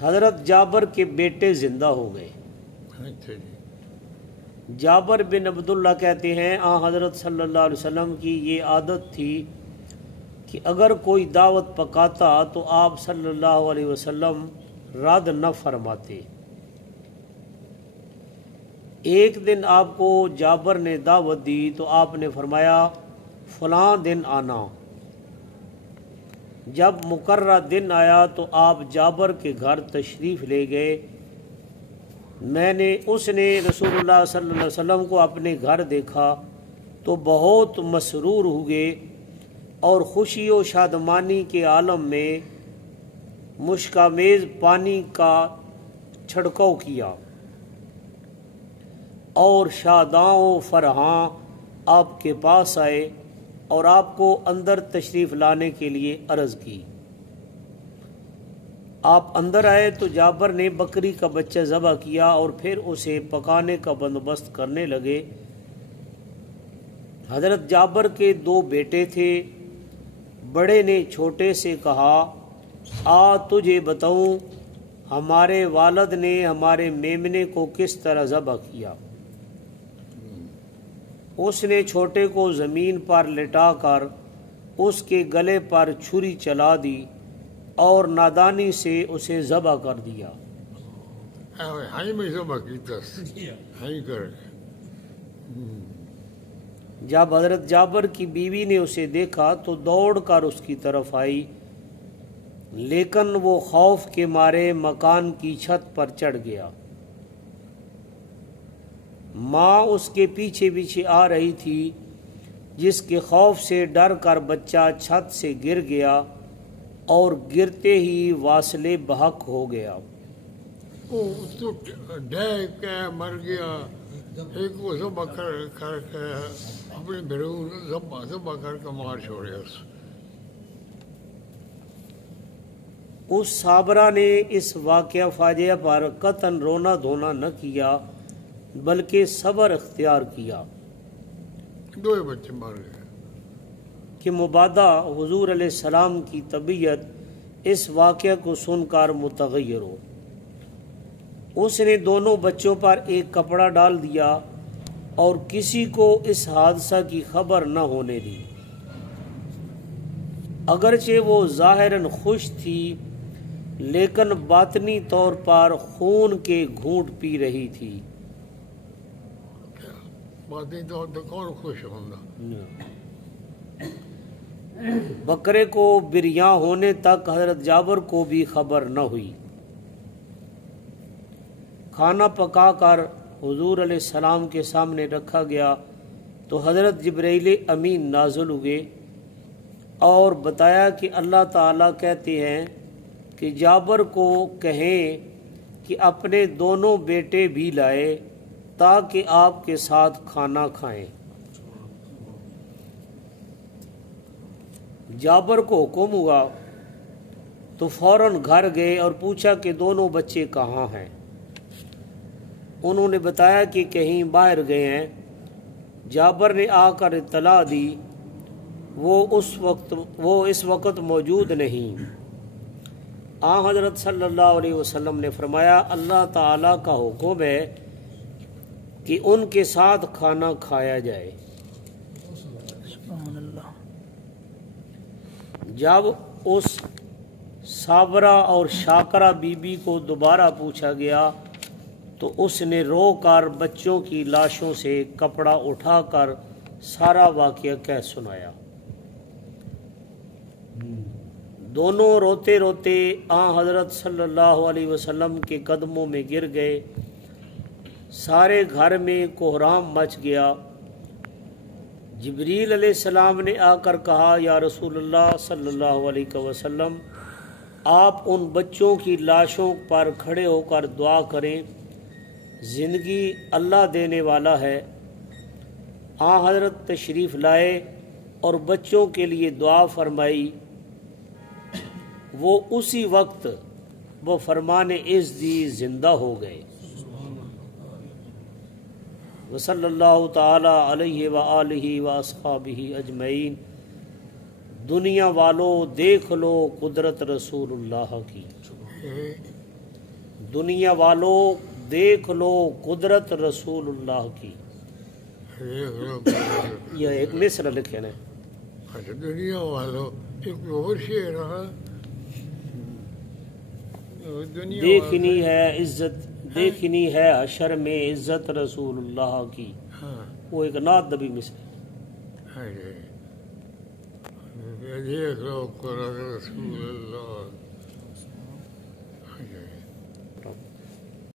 حضرت جابر کے بیٹے زندہ ہو گئے۔ اچھا جی۔ جابر بن عبداللہ کہتے ہیں حضرت صلی اللہ علیہ وسلم کی یہ عادت تھی کہ اگر کوئی دعوت پکاتا تو آپ صلی اللہ علیہ وسلم رد نہ فرماتے۔ ایک دن آپ کو جابر نے دعوت دی تو آپ نے فرمایا فلاں دن آنا۔ جب مقررہ دن آیا تو آپ جابر کے گھر تشریف لے گئے۔ اس نے رسول اللہ صلی اللہ علیہ وسلم کو اپنے گھر دیکھا تو بہت مسرور ہوئے اور خوشی و شادمانی کے عالم میں مشکامیز پانی کا چھڑکاؤ کیا اور شاداں و فرحاں آپ کے پاس آئے اور آپ کو اندر تشریف لانے کے لیے عرض کی۔ آپ اندر آئے تو جابر نے بکری کا بچہ ذبح کیا اور پھر اسے پکانے کا بندوبست کرنے لگے۔ حضرت جابر کے 2 بیٹے تھے۔ بڑے نے چھوٹے سے کہا تجھے بتاؤں ہمارے والد نے ہمارے میمنے کو کس طرح ذبح کیا۔ اس نے چھوٹے کو زمین پر لٹا کر اس کے گلے پر چھری چلا دی اور نادانی سے اسے ذبح کر دیا۔ جب حضرت جابر کی بیوی نے اسے دیکھا تو دوڑ کر اس کی طرف آئی، لیکن وہ خوف کے مارے مکان کی چھت پر چڑھ گیا۔ ماں اس کے پیچھے پیچھے آ رہی تھی، جس کے خوف سے ڈر کر بچہ چھت سے گر گیا اور گرتے ہی واصلے بحق ہو گیا۔ مر گیا، ایک کو ذبح کر کے اپنے بھیڑوں ذبح کر کے مار چھوڑے۔ اس صابرہ نے اس واقعہ فاجعہ پر قطعاً رونا دھونا نہ کیا بلکہ صبر اختیار کیا۔ 2 بچے مر گئے کہ مبادا حضور علیہ السلام کی طبیعت اس واقعہ کو سن کر متغیر ہو۔ اس نے دونوں بچوں پر ایک کپڑا ڈال دیا اور کسی کو اس حادثہ کی خبر نہ ہونے دی۔ اگرچہ وہ ظاہراً خوش تھی لیکن باطنی طور پر خون کے گھونٹ پی رہی تھی۔ باطنی طور پر کون خوش ہوگا؟ بکرے کو بریاں ہونے تک حضرت جابر کو بھی خبر نہ ہوئی۔ کھانا پکا کر حضور علیہ السلام کے سامنے رکھا گیا تو حضرت جبرائیل امین نازل ہوئے اور بتایا کہ اللہ تعالیٰ کہتے ہیں کہ جابر کو کہیں کہ اپنے دونوں بیٹے بھی لائے تاکہ آپ کے ساتھ کھانا کھائیں۔ جابر کو حکم ہوا تو فوراً گھر گئے اور پوچھا کہ دونوں بچے کہاں ہیں۔ انہوں نے بتایا کہ کہیں باہر گئے ہیں۔ جابر نے آ کر اطلاع دی، وہ اس وقت موجود نہیں۔ حضرت صلی اللہ علیہ وسلم نے فرمایا اللہ تعالیٰ کا حکم ہے کہ ان کے ساتھ کھانا کھایا جائے۔ جب اس صابرہ اور شاکرہ بی بی کو دوبارہ پوچھا گیا تو اس نے رو کر بچوں کی لاشوں سے کپڑا اٹھا کر سارا واقعہ کہہ سنایا۔ دونوں روتے روتے حضرت صلی اللہ علیہ وسلم کے قدموں میں گر گئے۔ سارے گھر میں کوہرام مچ گیا۔ جبریل علیہ السلام نے آ کر کہا یا رسول اللہ صلی اللہ علیہ وسلم، آپ ان بچوں کی لاشوں پر کھڑے ہو کر دعا کریں، زندگی اللہ دینے والا ہے۔ حضرت تشریف لائے اور بچوں کے لیے دعا فرمائی۔ وہ اسی وقت وہ فرمان عزدی زندہ ہو گئے۔ وصلی اللہ تعالی علیہ وآلہ واصحابہ اجمعین۔ دنیا والو دیکھ لو قدرت رسول اللہ کی۔ دنیا والوں دیکھ لو قدرت رسول اللہ کی. دیکھ لو یہ ایک مصر لکھے نے. اچھا دنیا والوں ایک اور شعر ہے دنیا دیکھنی ہے عزت، دیکھنی ہے حشر میں عزت رسول اللہ کی. ہاں وہ ایک نعت نبی مصر. دیکھ لو قرآن رسول اللہ.